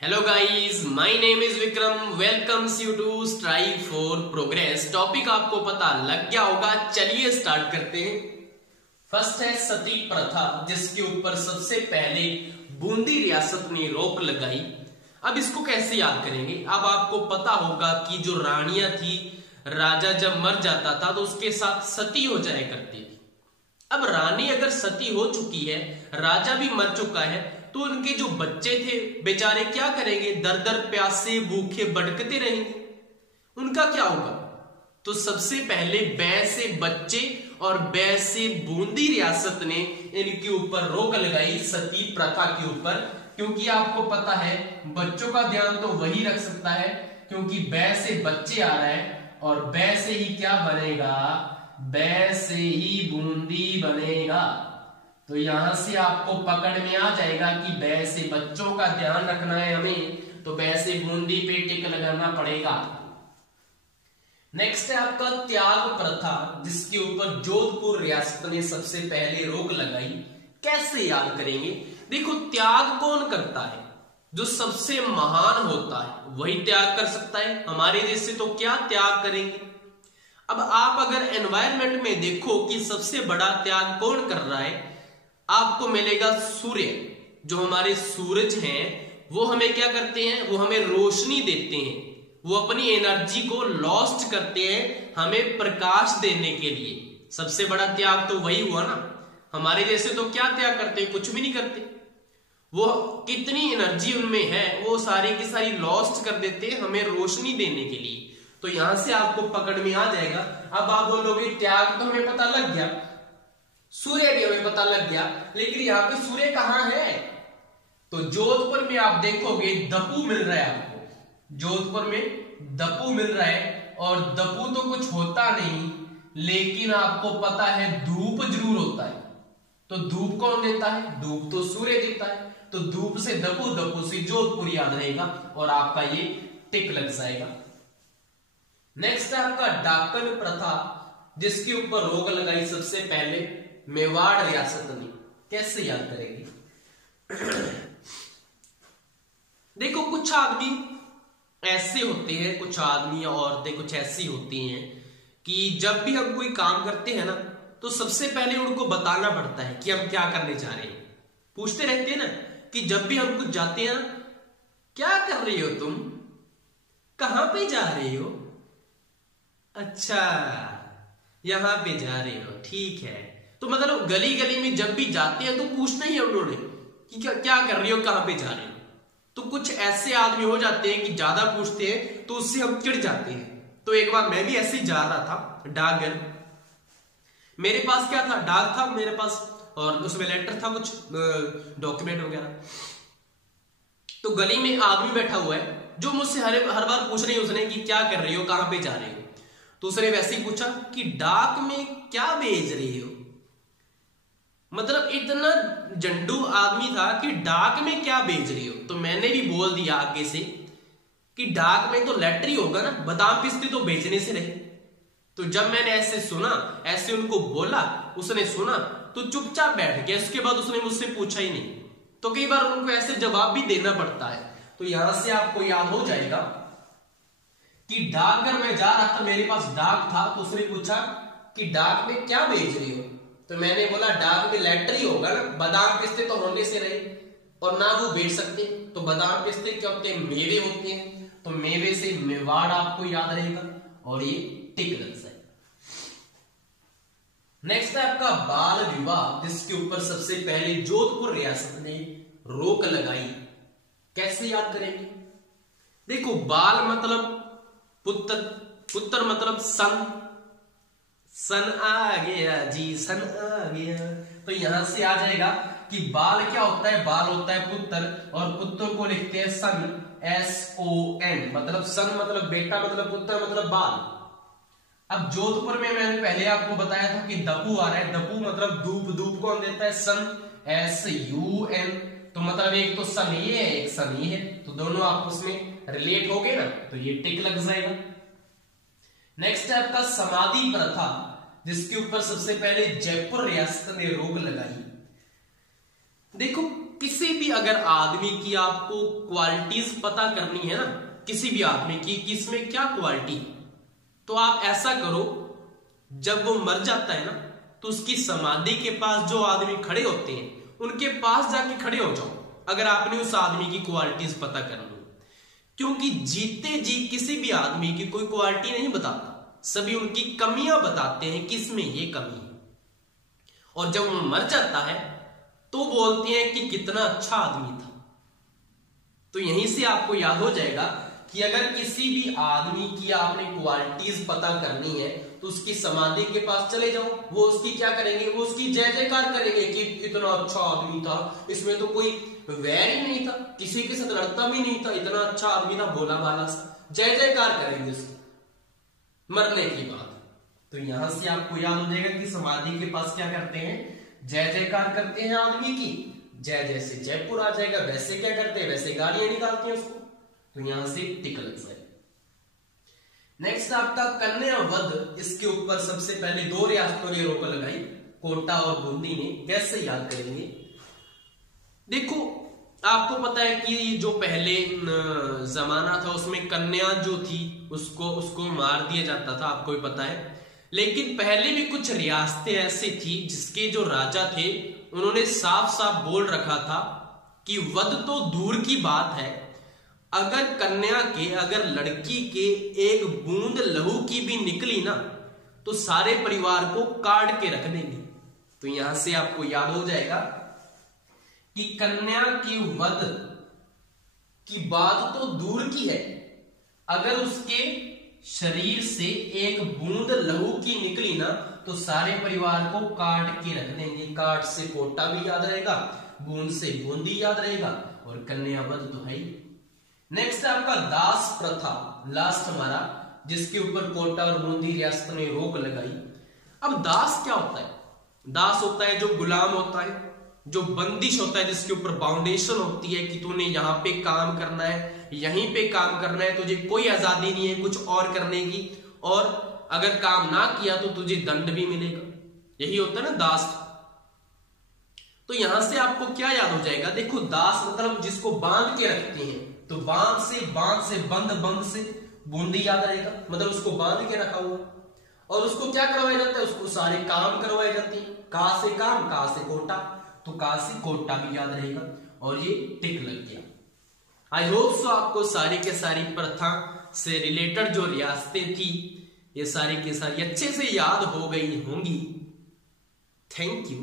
Hello guys, my name is Vikram. Welcomes you to strive for progress. Topic आपको पता लग गया होगा, चलिए स्टार्ट करते हैं। फर्स्ट है सती प्रथा, जिसके ऊपर सबसे पहले बूंदी रियासत ने रोक लगाई। अब इसको कैसे याद करेंगे? अब आपको पता होगा कि जो रानियां थी, राजा जब मर जाता था तो उसके साथ सती हो जाया करती थी। अब रानी अगर सती हो चुकी है, राजा भी मर चुका है, तो उनके जो बच्चे थे बेचारे क्या करेंगे? दर दर प्यासे भूखे भटकते रहेंगे। उनका क्या होगा? तो सबसे पहले बै से बच्चे और बै से बूंदी रियासत ने इनके ऊपर रोक लगाई, सती प्रथा के ऊपर। क्योंकि आपको पता है बच्चों का ध्यान तो वही रख सकता है, क्योंकि बै से बच्चे आ रहा है और बै से ही क्या बनेगा? बै से ही बूंदी बनेगा। तो यहां से आपको पकड़ में आ जाएगा कि बै से बच्चों का ध्यान रखना है हमें, तो बै से बूंदी पे टिक लगाना पड़ेगा। नेक्स्ट है आपका त्याग प्रथा, जिसके ऊपर जोधपुर रियासत ने सबसे पहले रोक लगाई। कैसे याद करेंगे? देखो, त्याग कौन करता है? जो सबसे महान होता है वही त्याग कर सकता है। हमारे जैसे तो क्या त्याग करेंगे? अब आप अगर एनवायरमेंट में देखो कि सबसे बड़ा त्याग कौन कर रहा है, आपको मिलेगा सूर्य। जो हमारे सूरज हैं वो हमें क्या करते हैं? वो हमें रोशनी देते हैं, वो अपनी एनर्जी को लॉस्ट करते हैं हमें प्रकाश देने के लिए। सबसे बड़ा त्याग तो वही हुआ ना। हमारे जैसे तो क्या त्याग करते हैं? कुछ भी नहीं करते। वो कितनी एनर्जी उनमें है वो सारी की सारी लॉस्ट कर देते हैं हमें रोशनी देने के लिए। तो यहां से आपको पकड़ में आ जाएगा। अब आप बोलोगे त्याग तो हमें पता लग गया, सूर्य भी हमें पता लग गया, लेकिन यहाँ पे सूर्य कहां है? तो जोधपुर में आप देखोगे दपू मिल रहा है आपको। जोधपुर में दपू मिल रहा है, और दपू तो कुछ होता नहीं, लेकिन आपको पता है धूप जरूर होता है। तो धूप कौन देता है? धूप तो सूर्य देता है। तो धूप से दपू, दपू से जोधपुर याद रहेगा और आपका ये टिक लग जाएगा। नेक्स्ट है आपका डाकन प्रथा, जिसके ऊपर रोक लगाई सबसे पहले मेवाड़ रियासत ने। कैसे याद करेंगे? देखो, कुछ आदमी ऐसे होते हैं, कुछ आदमी औरतें कुछ ऐसी होती हैं कि जब भी हम कोई काम करते हैं ना, तो सबसे पहले उनको बताना पड़ता है कि हम क्या करने जा रहे हैं। पूछते रहते हैं ना कि जब भी हम कुछ जाते हैं, क्या कर रही हो तुम? कहां पे जा रही हो? अच्छा, यहां पे जा रही हो, ठीक है। तो मतलब गली गली में जब भी जाते हैं तो पूछना ही है उन्होंने कि क्या कर रही हो, कहां पे जा रही हो। तो कुछ ऐसे आदमी हो जाते हैं कि ज्यादा पूछते हैं तो उससे हम चिढ़ जाते हैं। तो एक बार मैं भी ऐसे ही जा रहा था डाकघर। मेरे पास क्या था? डाक था मेरे पास, और उसमें लेटर था, कुछ डॉक्यूमेंट वगैरह। तो गली में आदमी बैठा हुआ है जो मुझसे हर बार पूछ रही है उसने कि क्या कर रही हो, कहां पे जा रही हो। तो उसने वैसे ही पूछा कि डाक में क्या भेज रही हो। मतलब इतना जंडू आदमी था कि डाक में क्या भेज रही हो। तो मैंने भी बोल दिया आगे से कि डाक में तो लेटर ही होगा ना, बादाम पिस्ते तो बेचने से रहे। तो जब मैंने ऐसे सुना, ऐसे उनको बोला, उसने सुना तो चुपचाप बैठ गया। उसके बाद उसने मुझसे पूछा ही नहीं। तो कई बार उनको ऐसे जवाब भी देना पड़ता है। तो यहां से आपको याद हो जाएगा कि डाकघर में जा रहा था, मेरे पास डाक था। तो उसने पूछा कि डाक में क्या भेज रही हो। तो मैंने बोला डाक में लेटर ही होगा ना, बादाम पिस्ते तो होने से रहे और ना वो बेच सकते। तो बादाम पिस्ते क्या होते हैं? मेवे होते हैं। तो मेवे से मेवाड़ आपको याद रहेगा और ये टिक लग जाएगा। नेक्स्ट है आपका बाल विवाह, जिसके ऊपर सबसे पहले जोधपुर रियासत ने रोक लगाई। कैसे याद करेंगे? देखो, बाल मतलब पुत्र, पुत्र मतलब सन, सन आ गया जी, सन आ गया। तो यहां से आ जाएगा कि बाल क्या होता है? बाल होता है पुत्र, और पुत्र को लिखते हैं सन, SON। मतलब सन मतलब बेटा, मतलब पुत्र, मतलब बाल। अब जोधपुर में मैंने पहले आपको बताया था कि दपू आ रहा है। दपू मतलब धूप, धूप कौन देता है? सन, SUN। तो मतलब एक तो सन ये है, एक सन ये है, तो दोनों आपस में रिलेट हो गए ना, तो ये टिक लग जाएगा। नेक्स्ट है आपका समाधि प्रथा, जिसके ऊपर सबसे पहले जयपुर रियासत ने रोक लगाई। देखो, किसी भी अगर आदमी की आपको क्वालिटीज पता करनी है ना, किसी भी आदमी की किसमें क्या क्वालिटी, तो आप ऐसा करो, जब वो मर जाता है ना तो उसकी समाधि के पास जो आदमी खड़े होते हैं उनके पास जाके खड़े हो जाओ, अगर आपने उस आदमी की क्वालिटीज पता करनी। क्योंकि जीते जी किसी भी आदमी की कोई क्वालिटी नहीं बताता, सभी उनकी कमियां बताते हैं कि इसमें ये कमी है, और जब वो मर जाता है तो बोलते हैं कि कितना अच्छा आदमी था। तो यहीं से आपको याद हो जाएगा कि अगर किसी भी आदमी की आपने क्वालिटीज पता करनी है तो उसकी समाधि के पास चले जाओ, वो उसकी क्या करेंगे, वो उसकी जय जयकार करेंगे कि इतना अच्छा आदमी था, इसमें तो कोई वैर ही नहीं था, किसी के साथ लड़ता भी नहीं था, इतना अच्छा आदमी था, भोला भाला सा, जय जयकार करेंगे उसकी मरने की बात। तो यहां से आपको याद हो जाएगा कि समाधि के पास क्या करते हैं, जय जयकार करते हैं आदमी की, जय जैसे जयपुर आ जाएगा, वैसे क्या करते हैं, वैसे गालियां निकालते हैं उसको। तो यहां से टिक लग जाएगा। नेक्स्ट आपका कन्या वध, इसके ऊपर सबसे पहले 2 रियासतों ने रोक लगाई, कोटा और बूंदी ने। कैसे याद करेंगे, देखो आपको पता है कि जो पहले जमाना था उसमें कन्या जो थी उसको मार दिया जाता था, आपको भी पता है। लेकिन पहले भी कुछ रियासतें ऐसी थी जिसके जो राजा थे उन्होंने साफ साफ बोल रखा था कि वध तो दूर की बात है, अगर कन्या के, अगर लड़की के एक बूंद लहू की भी निकली ना तो सारे परिवार को काट के रख देंगे। तो यहां से आपको याद हो जाएगा कि कन्या की वध की बात तो दूर की है, अगर उसके शरीर से एक बूंद लहू की निकली ना तो सारे परिवार को काट के रख देंगे। काट से कोटा भी याद रहेगा, बूंद से बूंदी याद रहेगा, और कन्या वध तो है ही। नेक्स्ट है आपका दास प्रथा, लास्ट हमारा, जिसके ऊपर कोटा और बूंदी रियासत ने रोक लगाई। अब दास क्या होता है, दास होता है जो गुलाम होता है, जो बंदिश होता है, जिसके ऊपर बाउंडेशन होती है कि तूने यहां पे काम करना है, यहीं पे काम करना है, तुझे कोई आजादी नहीं है कुछ और करने की, और अगर काम ना किया तो तुझे दंड भी मिलेगा। यही होता है ना दास। तो यहां से आपको क्या याद हो जाएगा, देखो दास मतलब जिसको बांध के रखते हैं, तो बांध से बंद से बूंदी याद रहेगा, मतलब उसको बांध के रखा हुआ, और उसको क्या करवाया जाता है, उसको सारे काम करवाए जाते हैं। कहां से काम, कहां से कोटा, तो कहां से कोटा भी याद रहेगा, और ये टिक लग गया। आई होप सो आपको सारी के सारी प्रथा से रिलेटेड जो रियासतें थी ये सारी के सारी अच्छे से याद हो गई होंगी। Thank you.